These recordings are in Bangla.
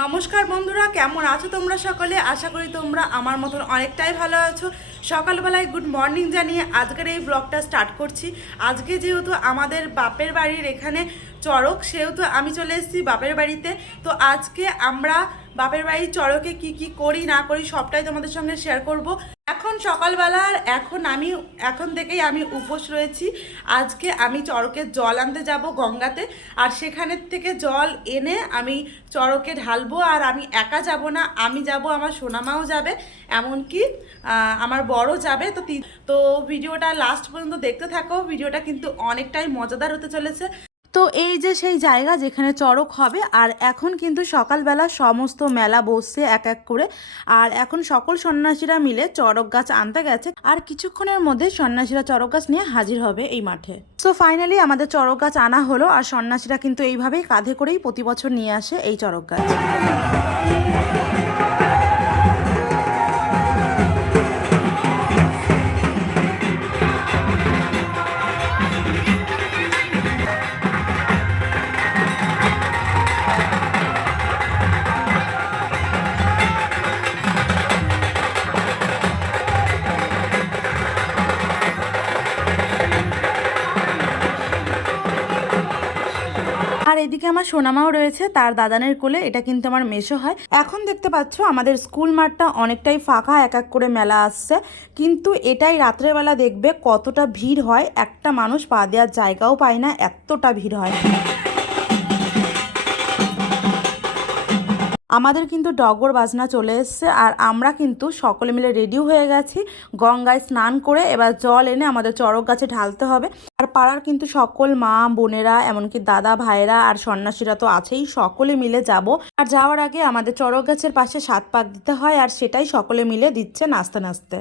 নমস্কার বন্ধুরা, কেমন আছো তোমরা সকলে? আশা করি তোমরা আমার মতন অনেকটাই ভালো আছো। সকালবেলায় গুড মর্নিং জানিয়ে আজকের এই ব্লগটা স্টার্ট করছি। আজকে যেহেতু আমাদের বাপের বাড়ির এখানে চড়ক, সেহেতু আমি চলে এসেছি বাপের বাড়িতে। তো আজকে আমরা বাপের বাড়ির চড়কে কি কি করি, না করি, সবটাই তোমাদের সঙ্গে শেয়ার করব। এখন সকালবেলার এখন আমি, এখন থেকেই আমি উপোস রয়েছি। আজকে আমি চড়কে জল আনতে যাব গঙ্গাতে, আর সেখানের থেকে জল এনে আমি চড়কে ঢালবো, আর আমি একা যাব না, আমি যাব, আমার সোনামাও যাবে, এমনকি আমার বড় যাবে। তো তো ভিডিওটা লাস্ট পর্যন্ত দেখতে থাকো, ভিডিওটা কিন্তু অনেকটাই মজাদার হতে চলেছে। তো এই যে সেই জায়গা যেখানে চড়ক হবে, আর এখন কিন্তু সকালবেলা সমস্ত মেলা বসছে এক এক করে, আর এখন সকল সন্ন্যাসীরা মিলে চড়ক গাছ আনতে গেছে, আর কিছুক্ষণের মধ্যে সন্ন্যাসীরা চড়ক গাছ নিয়ে হাজির হবে এই মাঠে। সো ফাইনালি আমাদের চড়ক গাছ আনা হলো, আর সন্ন্যাসীরা কিন্তু এইভাবেই কাঁধে করেই প্রতি বছর নিয়ে আসে এই চড়ক গাছ। আর এদিকে আমার সোনামাও রয়েছে, তার দাদানের কোলে, এটা কিন্তু আমার মেশো হয়। এখন দেখতে পাচ্ছ, আমাদের স্কুল মাঠটা অনেকটাই ফাঁকা, এক এক করে মেলা আসছে। কিন্তু এটাই রাত্রেবেলা দেখবে কতটা ভিড় হয়, একটা মানুষ পা দেওয়ার জায়গাও পায় না, এতটা ভিড় হয়। আমাদের কিন্তু ডগর বাজনা চলে এসছে আর আমরা কিন্তু সকলে মিলে রেডি হয়ে গেছি গঙ্গায় স্নান করে। এবার জল এনে আমাদের চড়ক গাছে ঢালতে হবে। আর পাড়ার কিন্তু সকল মা, বোনেরা, এমনকি দাদা ভাইরা আর সন্ন্যাসীরা তো আছেই, সকলে মিলে যাব। আর যাওয়ার আগে আমাদের চড়ক গাছের পাশে সাত পাক দিতে হয় আর সেটাই সকলে মিলে দিচ্ছে নাচতে নাচতে।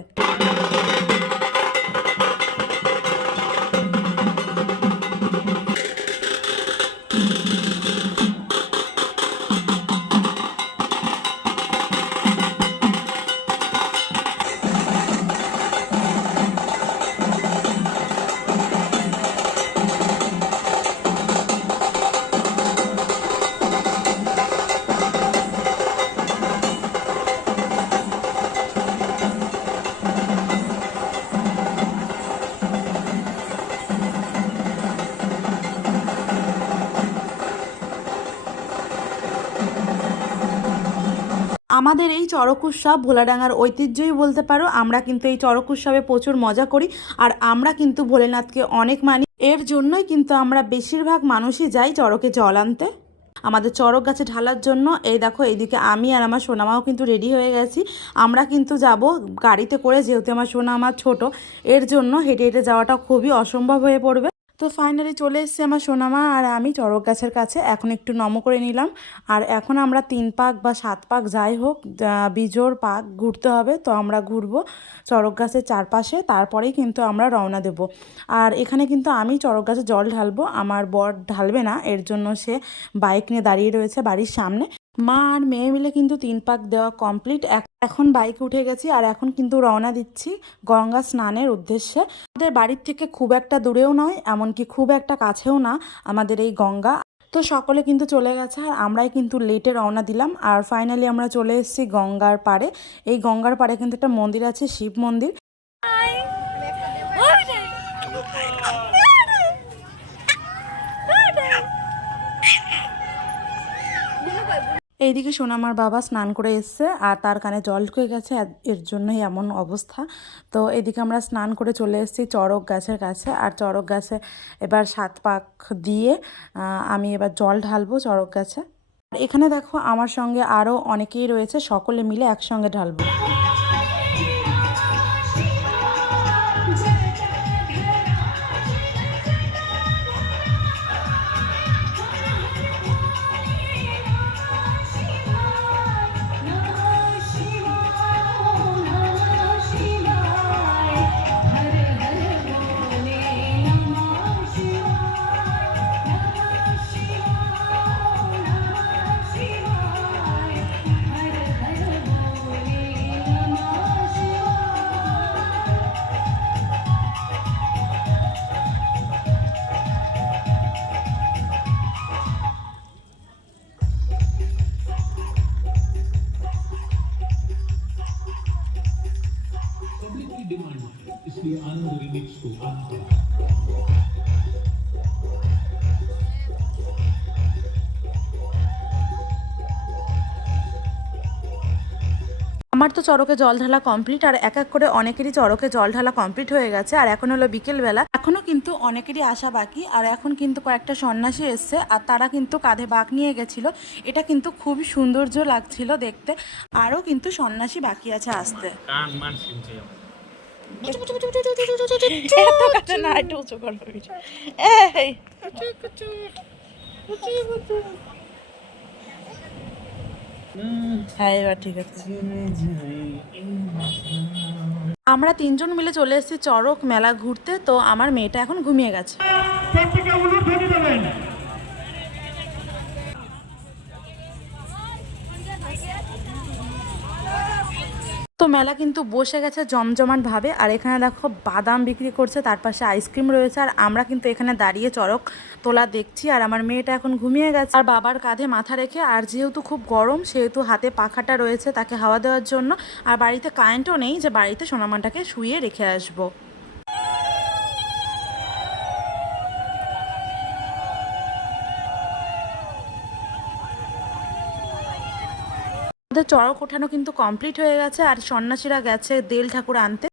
আমাদের এই চড়ক উৎসব ভোলাডাঙ্গার ঐতিহ্যই বলতে পারো, আমরা কিন্তু এই চড়ক উৎসবে প্রচুর মজা করি, আর আমরা কিন্তু ভোলেনাথকে অনেক মানি। এর জন্যই কিন্তু আমরা বেশিরভাগ মানুষই যাই চড়কে জল আনতে। আমাদের চড়ক গাছে ঢালার জন্য, এই দেখো এইদিকে আমি আর আমার সোনামাও কিন্তু রেডি হয়ে গেছি। আমরা কিন্তু যাব গাড়িতে করে, যেহেতু আমার সোনা আমার ছোট, এর জন্য হেঁটে হেঁটে যাওয়াটা খুবই অসম্ভব হয়ে পড়বে। তো ফাইনালি চলে এসেছি আমার সোনামা আর আমি চড়ক গাছের কাছে। এখন একটু নম করে নিলাম। আর এখন আমরা তিন পাক বা সাত পাক যাই হোক বিজোড় পাক ঘুরতে হবে, তো আমরা ঘুরবো চড়ক গাছের চারপাশে। তারপরেই কিন্তু আমরা রওনা দেব। আর এখানে কিন্তু আমি চড়ক গাছে জল ঢালবো। আমার বর ঢালবে না, এর জন্য সে বাইক নিয়ে দাঁড়িয়ে রয়েছে বাড়ির সামনে। মা আর মেয়ে মিলে কিন্তু তিন পাক দেওয়া কমপ্লিট এখন বাইকে উঠে গেছি আর এখন কিন্তু রওনা দিচ্ছি গঙ্গা স্নানের উদ্দেশ্যে। আমাদের বাড়ির থেকে খুব একটা দূরেও নয় এমনকি খুব একটা কাছেও না আমাদের এই গঙ্গা। তো সকলে কিন্তু চলে গেছে আর আমরাই কিন্তু লেটে রওনা দিলাম আর ফাইনালি আমরা চলে এসেছি গঙ্গার পাড়ে। এই গঙ্গার পাড়ে কিন্তু একটা মন্দির আছে শিব মন্দির। এইদিকে সোনামার বাবা স্নান করে এসছে আর তার কানে জল ঢুকে গেছে এর- জন্যই এমন অবস্থা। তো এদিকে আমরা স্নান করে চলে এসেছি চড়ক গাছের কাছে, আর চড়ক গাছে এবার সাত পাক দিয়ে আমি এবার জল ঢালবো চড়ক গাছে। আর এখানে দেখো আমার সঙ্গে আরও অনেকেই রয়েছে, সকলে মিলে একসঙ্গে ঢালবো। আমার তো চড়কে জল ঢালা কমপ্লিট আর এক এক করে অনেকেরই চড়কে জল ঢালা কমপ্লিট হয়ে গেছে, আর এখন হলো বিকেলবেলা। এখনও কিন্তু অনেকেরই আশা বাকি, আর এখন কিন্তু কয়েকটা সন্ন্যাসী এসছে, আর তারা কিন্তু কাঁধে বাঁক নিয়ে গেছিল। এটা কিন্তু খুবই সৌন্দর্য লাগছিল দেখতে, আরও কিন্তু সন্ন্যাসী বাকি আছে আসতে। আমরা তিনজন মিলে চলে এসেছি চরক মেলা ঘুরতে তো আমার মেয়েটা এখন ঘুমিয়ে গেছে। তো মেলা কিন্তু বসে গেছে জমজমাটভাবে আর এখানে দেখো বাদাম বিক্রি করছে, তার পাশে আইসক্রিম রয়েছে। আর আমরা কিন্তু এখানে দাঁড়িয়ে চড়ক তোলা দেখছি। আর আমার মেয়েটা এখন ঘুমিয়ে গেছে। আর বাবার কাঁধে মাথা রেখে, আর যেহেতু খুব গরম, সেহেতু হাতে পাখাটা রয়েছে তাকে হাওয়া দেওয়ার জন্য। আর বাড়িতে কারেন্টও নেই যে বাড়িতে সোনামাটাকে শুয়ে রেখে আসব। আমাদের চড়ক ওঠানো কিন্তু কমপ্লিট হয়ে গেছে আর সন্ন্যাসীরা গেছে দেল ঠাকুর আনতে।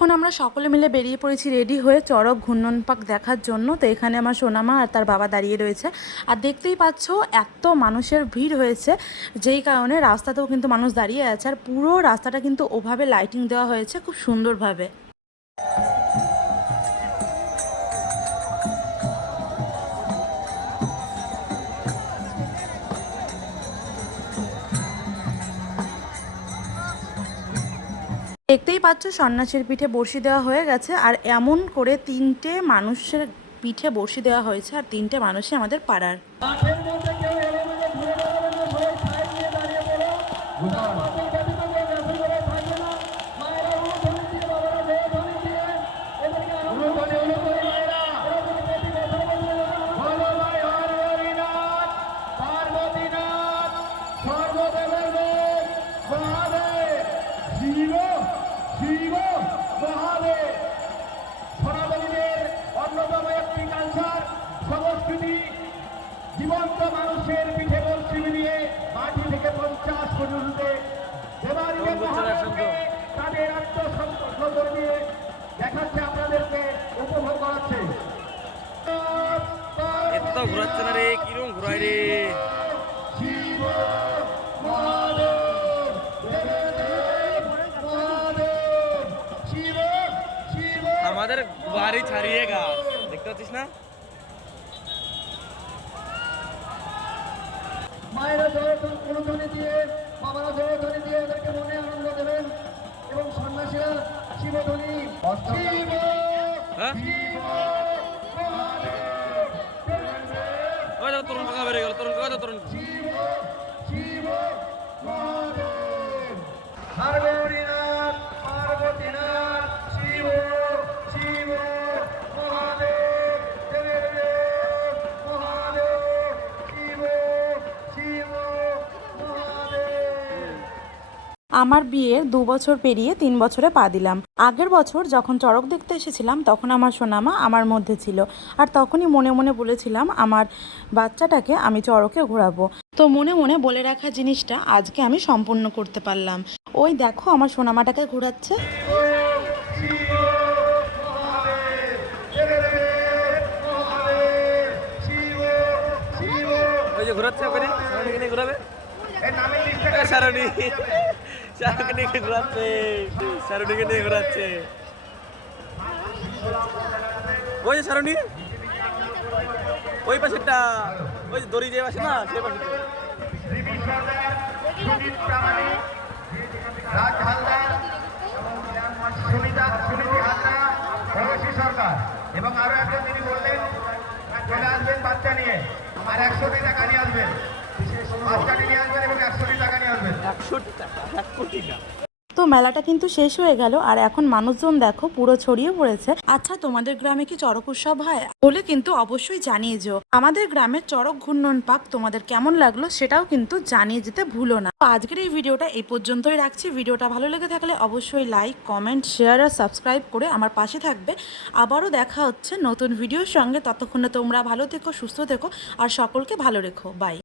এখন আমরা সকলে মিলে বেরিয়ে পড়েছি রেডি হয়ে চড়ক ঘূর্ণন পাক দেখার জন্য, তো এখানে আমার সোনামা আর তার বাবা দাঁড়িয়ে রয়েছে। আর দেখতেই পাচ্ছ, এত মানুষের ভিড় হয়েছে, যেই কারণে রাস্তাতেও কিন্তু মানুষ দাঁড়িয়ে আছে। আর পুরো রাস্তাটা কিন্তু ওভাবে লাইটিং দেওয়া হয়েছে, খুব সুন্দরভাবে। দেখতেই পাচ্ছ সন্ন্যাসীর পিঠে বসি দেওয়া হয়ে গেছে, আর এমন করে তিনটে মানুষের পিঠে বসি দেওয়া হয়েছে, আর তিনটে মানুষই আমাদের পাড়ার। জীবন্ত মানুষের পিঠে বলছি মিলিয়ে মাটি থেকে পঞ্চাশ ফুট উঠতে তাদের আত্মসংকল্প দিয়ে দেখাচ্ছে আপনাদেরকে উপভোগ করাচ্ছে। এত ঘুরাচ্ছে না রে কিরম ঘুরাই রে? আমাদের বাড়ি ছাড়িয়ে গাছ দেখতে পাচ্ছিস না? মায়েরা জয়ধ্বনি অনুধ্বনি দিয়ে বাবারা জয়ধ্বনি দিয়ে এদেরকে মনে আনন্দ দেবেন। এবং সন্ন্যাসীরা শিবধ্বনি শিব হ্যাঁ? শিব। আমার বিয়ের দু বছর পেরিয়ে তিন বছরে পা দিলাম। আগের বছর যখন চড়ক দেখতে এসেছিলাম তখন আমার সোনামা আমার মধ্যে ছিল। আর তখনই মনে মনে বলেছিলাম আমার বাচ্চাটাকে আমি চড়কে ঘোরাবো। তো মনে মনে বলে রাখা জিনিসটা আজকে আমি সম্পূর্ণ করতে পারলাম। ওই দেখো আমার সোনামাটাকে ঘোরাচ্ছে। ঘুরাচ্ছে ওখানে। ঘুরাবে? সারণী। সারণীকে নিয়ে ঘুরাচ্ছে। সারণীকে নিয়ে ঘুরাচ্ছে। ওই যে ওই পাশেরটা, ওই যে দড়ি যে পাশে না সেই পাশে। সরকার এবং আরও একজন তিনি বললেন, চলে আসবেন বাচ্চা নিয়ে। আর একশোটি টাকা নিয়ে আসবেন। টাকা এক কোটি না তো মেলাটা কিন্তু শেষ হয়ে গেল আর এখন মানুষজন দেখো পুরো ছড়িয়ে পড়েছে। আচ্ছা তোমাদের গ্রামে কি চড়ক উৎসব হয়? বলে কিন্তু অবশ্যই জানিয়ে যেও। আমাদের গ্রামের চড়ক ঘূর্ণন পাক তোমাদের কেমন লাগল সেটাও কিন্তু জানিয়ে যেতে ভুলো না। তো আজকের এই ভিডিওটা এই পর্যন্তই রাখছি। ভিডিওটা ভালো লেগে থাকলে অবশ্যই লাইক কমেন্ট শেয়ার আর সাবস্ক্রাইব করে আমার পাশে থাকবে। আবারও দেখা হচ্ছে নতুন ভিডিওর সঙ্গে। ততক্ষণে তোমরা ভালো থেকো সুস্থ থেকো আর সকলকে ভালো রেখো। বাই।